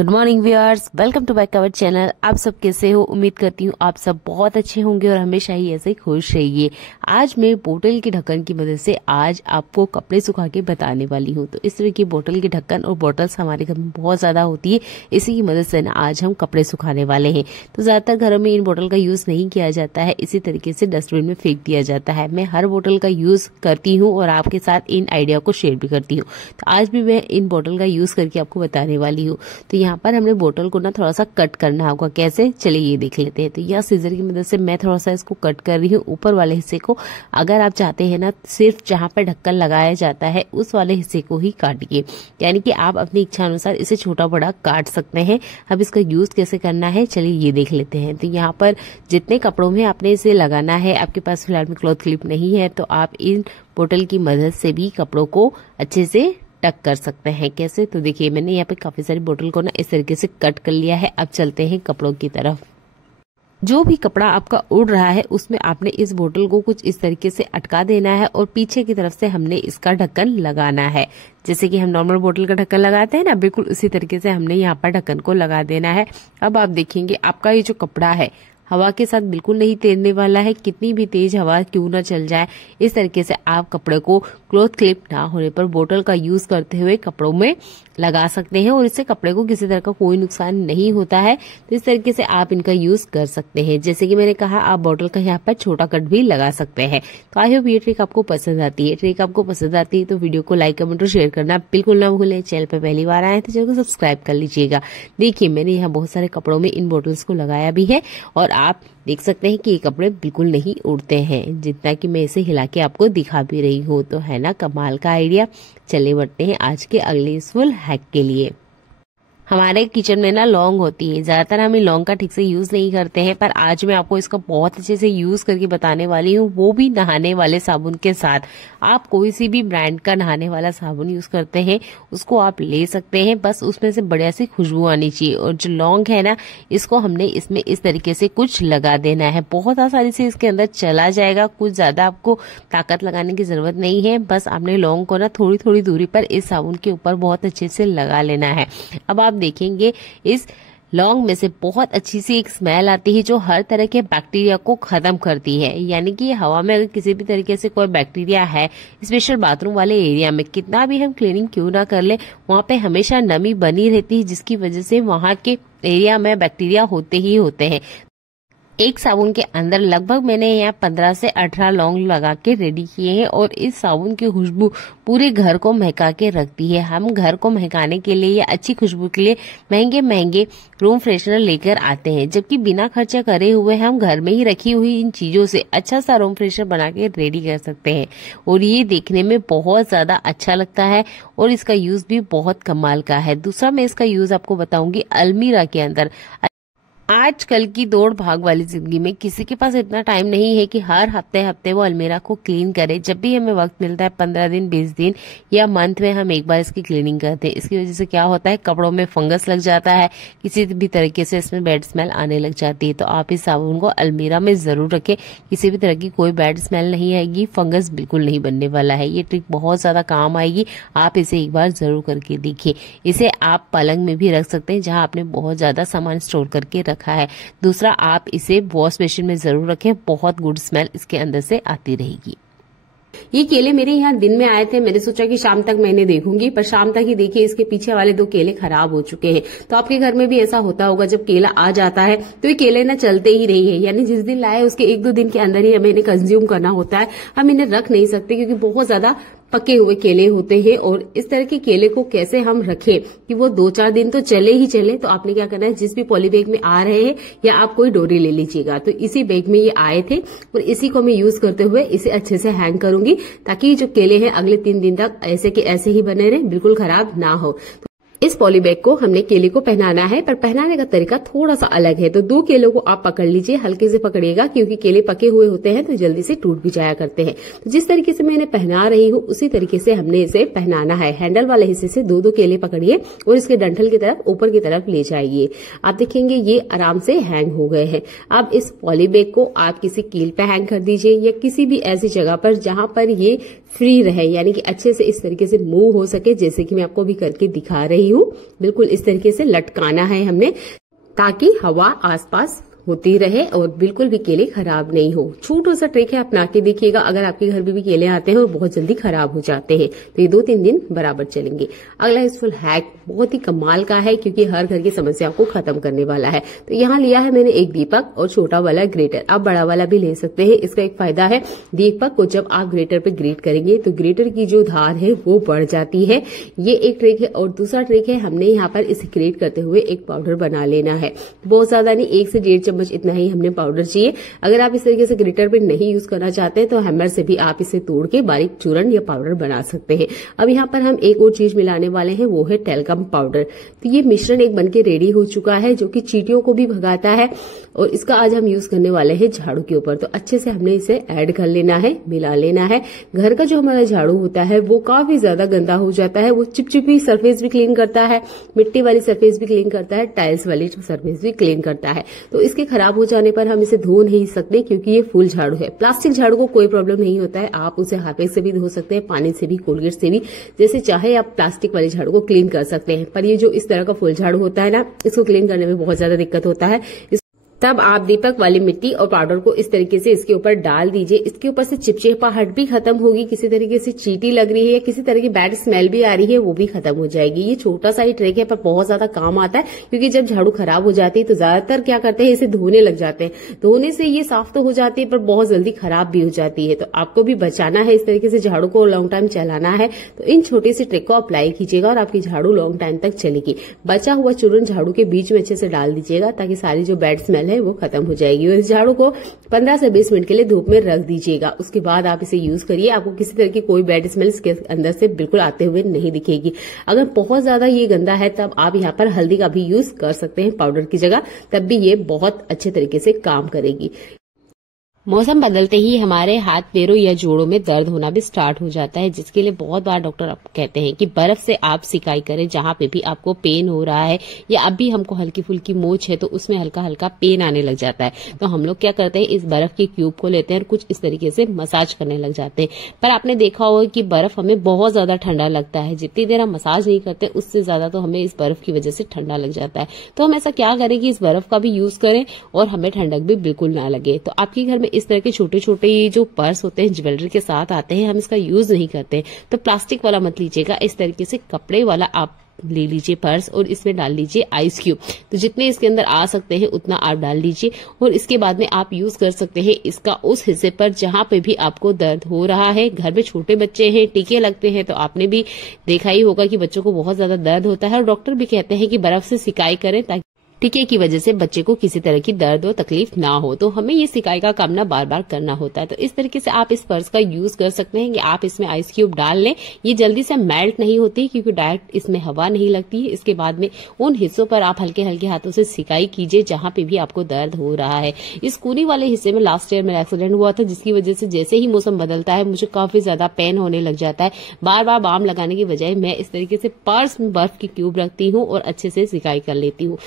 Good morning viewers, welcome to my cover channel. आप सब कैसे हो? उम्मीद करती हूँ आप सब बहुत अच्छे होंगे और हमेशा ही ऐसे खुश रहिए। आज मैं बोतल के ढक्कन की मदद से आज आपको कपड़े सुखा के बताने वाली हूँ। तो इस तरह की बोतल के ढक्कन और बॉटल्स हमारे घर में बहुत ज्यादा होती है। इसी की मदद से ना आज हम कपड़े सुखाने वाले हैं। तो ज्यादातर घरों में इन बोतल का यूज नहीं किया जाता है, इसी तरीके से डस्टबिन में फेंक दिया जाता है। मैं हर बोतल का यूज करती हूँ और आपके साथ इन आइडिया को शेयर भी करती हूँ। तो आज भी मैं इन बोतल का यूज करके आपको बताने वाली हूँ। तो यहाँ पर हमने बोतल को ना थोड़ा सा कट करना होगा। कैसे, चलिए ये देख लेते हैं। तो यह सीजर की मदद से मैं थोड़ा सा इसको कट कर रही हूँ। ऊपर वाले हिस्से को अगर आप चाहते हैं ना सिर्फ जहां पर ढक्कन लगाया जाता है उस वाले हिस्से को ही काटिए, यानी कि आप अपनी इच्छा अनुसार इसे छोटा बड़ा काट सकते हैं। अब इसका यूज कैसे करना है चलिए ये देख लेते हैं। तो यहाँ पर जितने कपड़ों में आपने इसे लगाना है, आपके पास फिलहाल में क्लॉथ क्लिप नहीं है तो आप इन बोतल की मदद से भी कपड़ों को अच्छे से टक कर सकते हैं। कैसे, तो देखिए मैंने यहाँ पे काफी सारी बोतल को ना इस तरीके से कट कर लिया है। अब चलते हैं कपड़ों की तरफ। जो भी कपड़ा आपका उड़ रहा है उसमें आपने इस बोतल को कुछ इस तरीके से अटका देना है और पीछे की तरफ से हमने इसका ढक्कन लगाना है। जैसे कि हम नॉर्मल बोतल का ढक्कन लगाते हैं ना, बिल्कुल उसी तरीके से हमने यहाँ पर ढक्कन को लगा देना है। अब आप देखेंगे आपका ये जो कपड़ा है हवा के साथ बिल्कुल नहीं तैरने वाला है। कितनी भी तेज हवा क्यों ना चल जाए, इस तरीके से आप कपड़े को क्लॉथ क्लिप ना होने पर बोतल का यूज करते हुए कपड़ों में लगा सकते हैं और इससे कपड़े को किसी तरह का कोई नुकसान नहीं होता है। तो इस तरीके से आप इनका यूज कर सकते हैं। जैसे कि मैंने कहा, आप बोतल का यहाँ पर छोटा कट भी लगा सकते हैं। तो आई होप ये ट्रिक आपको पसंद आती है। ट्रिक आपको पसंद आती है तो वीडियो को लाइक, कमेंट और शेयर करना बिल्कुल ना भूलें। चैनल पर पहली बार आए तो चैनल को सब्सक्राइब कर लीजिएगा। देखिए मैंने यहाँ बहुत सारे कपड़ों में इन बोटल्स को लगाया भी है और आप देख सकते हैं कि ये कपड़े बिल्कुल नहीं उड़ते हैं, जितना कि मैं इसे हिला के आपको दिखा भी रही हूँ। तो है ना कमाल का आइडिया। चलिए बढ़ते हैं आज के अगले यूजफुल हैक के लिए। हमारे किचन में ना लौंग होती है, ज्यादातर हम लौंग का ठीक से यूज नहीं करते हैं, पर आज मैं आपको इसका बहुत अच्छे से यूज करके बताने वाली हूँ, वो भी नहाने वाले साबुन के साथ। आप कोई सी भी ब्रांड का नहाने वाला साबुन यूज करते हैं उसको आप ले सकते हैं, बस उसमें से बढ़िया सी खुशबू आनी चाहिए। और जो लौंग है ना, इसको हमने इसमें इस तरीके से कुछ लगा देना है। बहुत आसानी से इसके अंदर चला जाएगा, कुछ ज्यादा आपको ताकत लगाने की जरूरत नहीं है। बस आपने लौंग को ना थोड़ी थोड़ी दूरी पर इस साबुन के ऊपर बहुत अच्छे से लगा लेना है। अब आप देखेंगे इस लौंग में से बहुत अच्छी सी एक स्मेल आती है जो हर तरह के बैक्टीरिया को खत्म करती है। यानी कि हवा में अगर किसी भी तरीके से कोई बैक्टीरिया है, स्पेशल बाथरूम वाले एरिया में, कितना भी हम क्लीनिंग क्यों ना कर ले, वहां पे हमेशा नमी बनी रहती है, जिसकी वजह से वहां के एरिया में बैक्टीरिया होते ही होते हैं। एक साबुन के अंदर लगभग मैंने यहाँ 15 से 18 लौंग लगा के रेडी किए हैं और इस साबुन की खुशबू पूरे घर को महका के रखती है। हम घर को महकाने के लिए या अच्छी खुशबू के लिए महंगे महंगे रूम फ्रेशनर लेकर आते हैं, जबकि बिना खर्चा करे हुए हम घर में ही रखी हुई इन चीजों से अच्छा सा रूम फ्रेशनर बना के रेडी कर सकते हैं। और ये देखने में बहुत ज्यादा अच्छा लगता है और इसका यूज भी बहुत कमाल का है। दूसरा मैं इसका यूज आपको बताऊंगी अलमीरा के अंदर। आजकल की दौड़ भाग वाली जिंदगी में किसी के पास इतना टाइम नहीं है कि हर हफ्ते हफ्ते वो अलमीरा को क्लीन करे। जब भी हमें वक्त मिलता है 15 दिन 20 दिन या मंथ में हम एक बार इसकी क्लीनिंग करते हैं। इसकी वजह से क्या होता है, कपड़ों में फंगस लग जाता है, किसी भी तरीके से इसमें बैड स्मेल आने लग जाती है। तो आप इस साबुन को अलमीरा में जरूर रखें, किसी भी तरह की कोई बैड स्मेल नहीं आएगी, फंगस बिल्कुल नहीं बनने वाला है। ये ट्रिक बहुत ज्यादा काम आएगी, आप इसे एक बार जरूर करके देखिए। इसे आप पलंग में भी रख सकते हैं जहां आपने बहुत ज्यादा सामान स्टोर करके रखा है। दूसरा, आप इसे वॉश बेसिन में जरूर रखें, बहुत गुड स्मेल इसके अंदर से आती रहेगी। ये केले मेरे यहाँ दिन में आए थे, मैंने सोचा कि शाम तक मैंने देखूंगी, पर शाम तक ही देखिए इसके पीछे वाले 2 केले खराब हो चुके हैं। तो आपके घर में भी ऐसा होता होगा, जब केला आ जाता है तो ये केले ना चलते ही नहीं है, यानी जिस दिन लाए उसके 1-2 दिन के अंदर ही हमें इन्हें कंज्यूम करना होता है। हम इन्हें रख नहीं सकते क्योंकि बहुत ज्यादा पके हुए केले होते हैं। और इस तरह के केले को कैसे हम रखें कि वो 2-4 दिन तो चले ही चले, तो आपने क्या करना है, जिस भी पॉली बैग में आ रहे हैं या आप कोई डोरी ले लीजिएगा। तो इसी बैग में ये आए थे और इसी को मैं यूज करते हुए इसे अच्छे से हैंग करूंगी, ताकि जो केले हैं अगले 3 दिन तक ऐसे के ऐसे ही बने रहे, बिल्कुल खराब ना हो। इस पॉली बैग को हमने केले को पहनाना है, पर पहनाने का तरीका थोड़ा सा अलग है। तो 2 केलों को आप पकड़ लीजिए, हल्के से पकड़िएगा क्योंकि केले पके हुए होते हैं तो जल्दी से टूट भी जाया करते हैं। तो जिस तरीके से मैं इन्हें पहना रही हूँ उसी तरीके से हमने इसे पहनाना है। हैंडल वाले हिस्से से 2-2 केले पकड़िए और इसके डंठल की तरफ ऊपर की तरफ ले जाइए। आप देखेंगे ये आराम से हैंग हो गए हैं। अब इस पॉली बैग को आप किसी कील पे हैंग कर दीजिए या किसी भी ऐसी जगह पर जहां पर ये फ्री रहे, यानी कि अच्छे से इस तरीके से मूव हो सके, जैसे कि मैं आपको भी करके दिखा रही हूँ। बिल्कुल इस तरीके से लटकाना है हमने, ताकि हवा आसपास होती रहे और बिल्कुल भी केले खराब नहीं हो। छोटा सा ट्रिक है, अपना के देखिएगा। अगर आपके घर में भी केले आते हैं और बहुत जल्दी खराब हो जाते हैं तो ये 2-3 दिन बराबर चलेंगे। अगला यूजफुल हैक बहुत ही कमाल का है, क्योंकि हर घर की समस्या को खत्म करने वाला है। तो यहाँ लिया है मैंने एक दीपक और छोटा वाला ग्रेटर, आप बड़ा वाला भी ले सकते हैं। इसका एक फायदा है, दीपक को जब आप ग्रेटर पे ग्रेट करेंगे तो ग्रेटर की जो धार है वो बढ़ जाती है। ये एक ट्रिक है। और दूसरा ट्रिक है, हमने यहाँ पर इसे ग्रेट करते हुए एक पाउडर बना लेना है। बहुत ज्यादा नहीं, 1 से 1.5 चम्मच इतना ही हमने पाउडर चाहिए। अगर आप इस तरीके से ग्रेटर पे नहीं यूज करना चाहते तो हैमर से भी आप इसे तोड़ के बारीक चूर्ण या पाउडर बना सकते हैं। अब यहाँ पर हम एक और चीज मिलाने वाले हैं, वो है टेल्कम पाउडर। तो ये मिश्रण एक बनके रेडी हो चुका है, जो कि चींटियों को भी भगाता है और इसका आज हम यूज करने वाले हैं झाड़ू के ऊपर। तो अच्छे से हमने इसे ऐड कर लेना है, मिला लेना है। घर का जो हमारा झाड़ू होता है वो काफी ज्यादा गंदा हो जाता है। वो चिपचिपी सरफेस भी क्लीन करता है, मिट्टी वाली सरफेस भी क्लीन करता है, टाइल्स वाली सरफेस भी क्लीन करता है। तो इसके खराब हो जाने पर हम इसे धो नहीं सकते, क्योंकि ये फुल झाड़ू है। प्लास्टिक झाड़ू को कोई प्रॉब्लम नहीं होता है, आप उसे हार्पिक से भी धो सकते हैं, पानी से भी, कोलगेट से भी, जैसे चाहे आप प्लास्टिक वाले झाड़ू को क्लीन कर सकते हैं। पर ये जो इस तरह का फुल झाड़ू होता है ना, इसको क्लीन करने में बहुत ज्यादा दिक्कत होता है। तब आप दीपक वाली मिट्टी और पाउडर को इस तरीके से इसके ऊपर डाल दीजिए। इसके ऊपर से चिपचिपाहट भी खत्म होगी, किसी तरीके से चींटी लग रही है या किसी तरह की बैड स्मेल भी आ रही है वो भी खत्म हो जाएगी। ये छोटा सा ही ट्रिक है पर बहुत ज्यादा काम आता है, क्योंकि जब झाड़ू खराब हो जाती है तो ज्यादातर क्या करते हैं, इसे धोने लग जाते हैं। धोने से ये साफ तो हो जाती है पर बहुत जल्दी खराब भी हो जाती है। तो आपको भी बचाना है, इस तरीके से झाड़ू को लॉन्ग टाइम चलाना है। तो इन छोटी सी ट्रिक को अप्लाई कीजिएगा और आपकी झाड़ू लॉन्ग टाइम तक चलेगी। बचा हुआ चूर्ण झाड़ू के बीच में अच्छे से डाल दीजिएगा, ताकि सारी जो बैड स्मेल है वो खत्म हो जाएगी। और इस झाड़ू को 15 से 20 मिनट के लिए धूप में रख दीजिएगा। उसके बाद आप इसे यूज करिए, आपको किसी तरह की कोई बैड स्मेल इसके अंदर से बिल्कुल आते हुए नहीं दिखेगी। अगर बहुत ज्यादा ये गंदा है तब आप यहाँ पर हल्दी का भी यूज कर सकते हैं पाउडर की जगह, तब भी ये बहुत अच्छे तरीके से काम करेगी। मौसम बदलते ही हमारे हाथ पैरों या जोड़ों में दर्द होना भी स्टार्ट हो जाता है, जिसके लिए बहुत बार डॉक्टर आपको कहते हैं कि बर्फ से आप सिकाई करें जहां पे भी आपको पेन हो रहा है, या अभी हमको हल्की फुल्की मोच है तो उसमें हल्का हल्का पेन आने लग जाता है। तो हम लोग क्या करते हैं, इस बर्फ के क्यूब को लेते हैं और कुछ इस तरीके से मसाज करने लग जाते हैं। पर आपने देखा होगा कि बर्फ हमें बहुत ज्यादा ठंडा लगता है, जितनी देर हम मसाज नहीं करते उससे ज्यादा तो हमें इस बर्फ की वजह से ठंडा लग जाता है। तो हम ऐसा क्या करें कि इस बर्फ का भी यूज करें और हमें ठंडक भी बिल्कुल ना लगे। तो आपके घर में इस तरह के छोटे छोटे ये जो पर्स होते हैं ज्वेलरी के साथ आते हैं, हम इसका यूज नहीं करते, तो प्लास्टिक वाला मत लीजिएगा। इस तरीके से कपड़े वाला आप ले लीजिए पर्स और इसमें डाल लीजिए आइस क्यूब। तो जितने इसके अंदर आ सकते हैं उतना आप डाल लीजिए और इसके बाद में आप यूज कर सकते हैं इसका उस हिस्से पर जहां पे भी आपको दर्द हो रहा है। घर में छोटे बच्चे हैं, टीके लगते हैं, तो आपने भी देखा ही होगा कि बच्चों को बहुत ज्यादा दर्द होता है और डॉक्टर भी कहते हैं कि बर्फ से सिकाई करें ताकि टीके की वजह से बच्चे को किसी तरह की दर्द और तकलीफ ना हो। तो हमें ये सिकाई का काम ना बार बार करना होता है। तो इस तरीके से आप इस पर्स का यूज कर सकते हैं कि आप इसमें आइस क्यूब डाल लें। ये जल्दी से मेल्ट नहीं होती क्योंकि डायरेक्ट इसमें हवा नहीं लगती है। इसके बाद में उन हिस्सों पर आप हल्के हल्के हाथों से सिकाई कीजिए जहां पे भी आपको दर्द हो रहा है। इस कूनी वाले हिस्से में लास्ट ईयर मेरा एक्सीडेंट हुआ था, जिसकी वजह से जैसे ही मौसम बदलता है मुझे काफी ज्यादा पेन होने लग जाता है। बार बार बाम लगाने की बजाय मैं इस तरीके से पर्स में बर्फ की क्यूब रखती हूँ और अच्छे से सिकाई कर लेती हूँ।